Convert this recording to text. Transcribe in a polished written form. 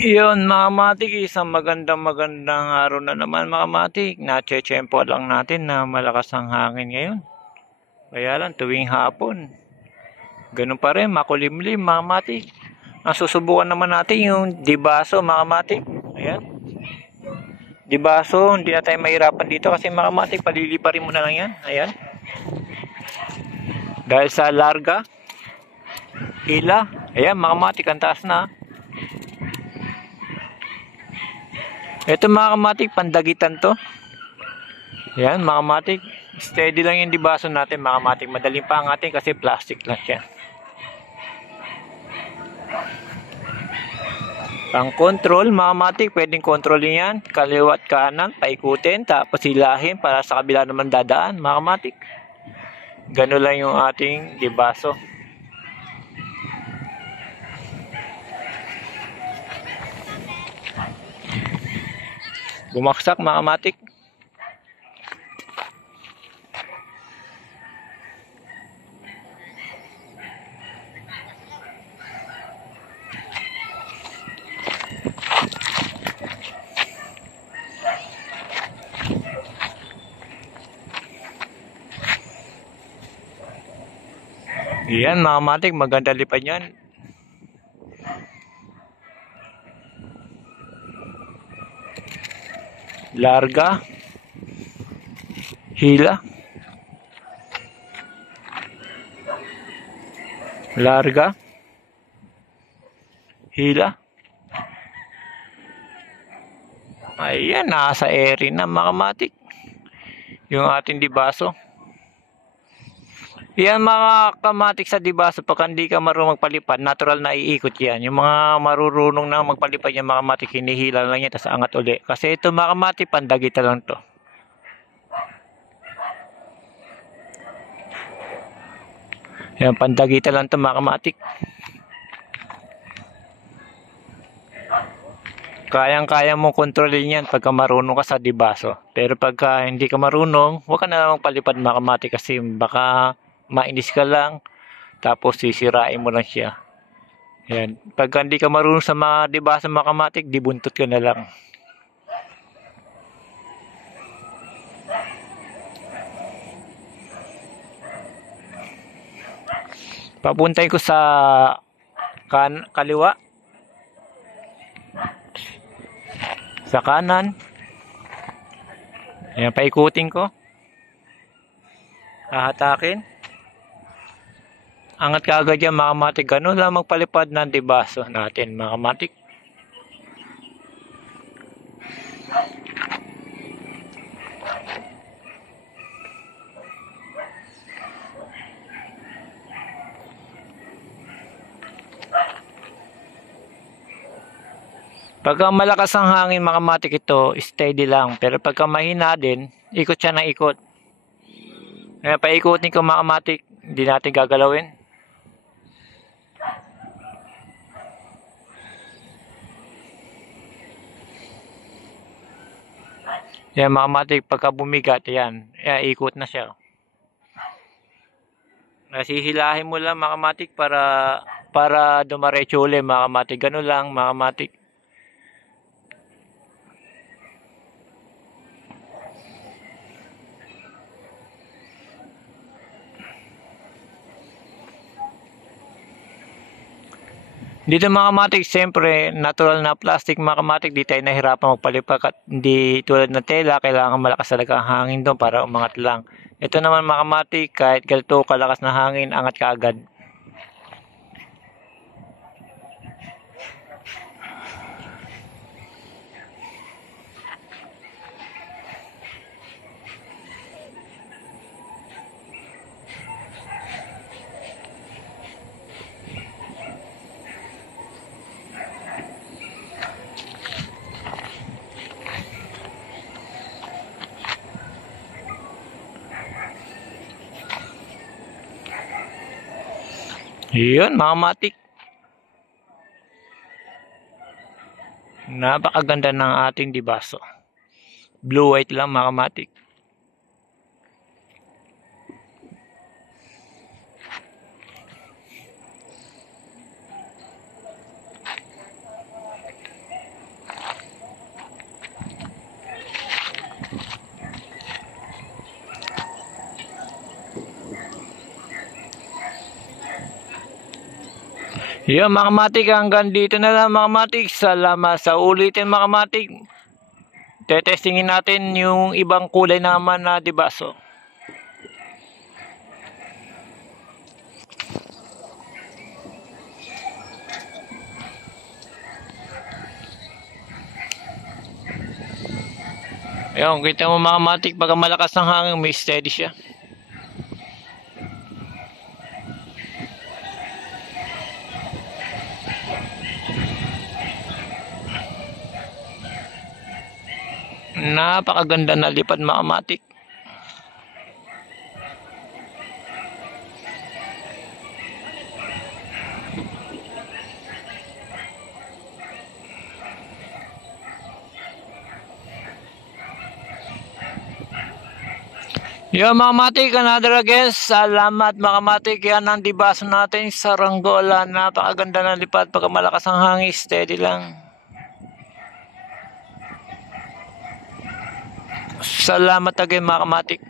Iyon mga matik, isang magandang araw na naman mga matik. Natsetsempo lang natin na malakas ang hangin ngayon. Kaya lang tuwing hapon, ganun pa rin makulimlim mga matik. Ang susubukan naman natin yung dibaso mga matik. Ayan. Dibaso, hindi na tayo mahirapan dito kasi mga matik, paliliparin mo na lang yan. Ayan. Dahil sa larga, hila, ayan mga matik, ang taas na. Ito mga kamatik, pandagitan to. Yan mga kamatik, steady lang yung dibaso natin mga kamatik. Madaling pa ang atin kasi plastic lang siya. Pang control mga kamatik, pwedeng kontrolin yan. Kaliwat kanan, paikutin, tapos hilahin para sa kabila naman dadaan mga kamatik. Ganun lang yung ating dibaso. Bumaksak mga kamatik. Yan mga kamatik, maganda lipad yan. Larga, hila, larga, hila. Ayan, nasa area na mga kamatik yung ating dibaso. Yan mga kamatik sa dibaso, pag hindi ka marunong magpalipad, natural na iikot yan. Yung mga marurunong na magpalipad yan mga kamatik, hinihila lang yan, tapos angat uli. Kasi ito mga kamatik, pandagita lang to. Yan, pandagita lang to mga kamatik. Kayang-kaya mong kontrolin yan pagka marunong ka sa dibaso. Pero pagka hindi ka marunong, huwag ka na magpalipad mga kamatik kasi baka mainis ka lang, tapos sisirain mo lang siya. Yan. Pagka hindi ka marunong sa mga dibaso mga kamatik, dibuntot ka na lang. Papuntay ko sa kaliwa. Sa kanan. Ayan, paikutin ko. Hahatakin. Angat ka agad yan mga kamatik. Ganun lang magpalipad ng dibaso natin mga kamatik. Pagka malakas ang hangin mga kamatik, ito steady lang. Pero pagka mahina din, ikot siya ng ikot. Kaya paikutin ko mga kamatik, hindi natin gagalawin. Yan mga kamatik, pagka bumigat, yan, ikot na siya. Nasihilahin mo lang mga kamatik para dumaretso ulit mga kamatik. Ganun lang mga kamatik. Dito mga kamatik, siyempre, natural na plastic mga kamatik, di tayo nahirapan magpalipat at hindi tulad ng tela, kailangan malakas talaga ang hangin doon para umangat lang. Ito naman mga kamatik, kahit ganito kalakas na hangin, angat ka agad. Yun mga kamatik. Napakaganda ng ating dibaso. Blue white lang mga kamatik. Yan mga kamatik, hanggang dito na lang mga kamatik. Salamat sa ulitin mga kamatik. Tetestingin natin yung ibang kulay naman na dibaso. Ayun, kita mo mga kamatik, pagka malakas ng hangin, may steady siya. Napakaganda na lipad mga kamatik. Yan mga kamatik, another again. Salamat mga kamatik. Yan ang dibaso natin sa Ranggola. Napakaganda na lipad, pagka malakas ang hangin, steady lang. Salamat again mga kamatik.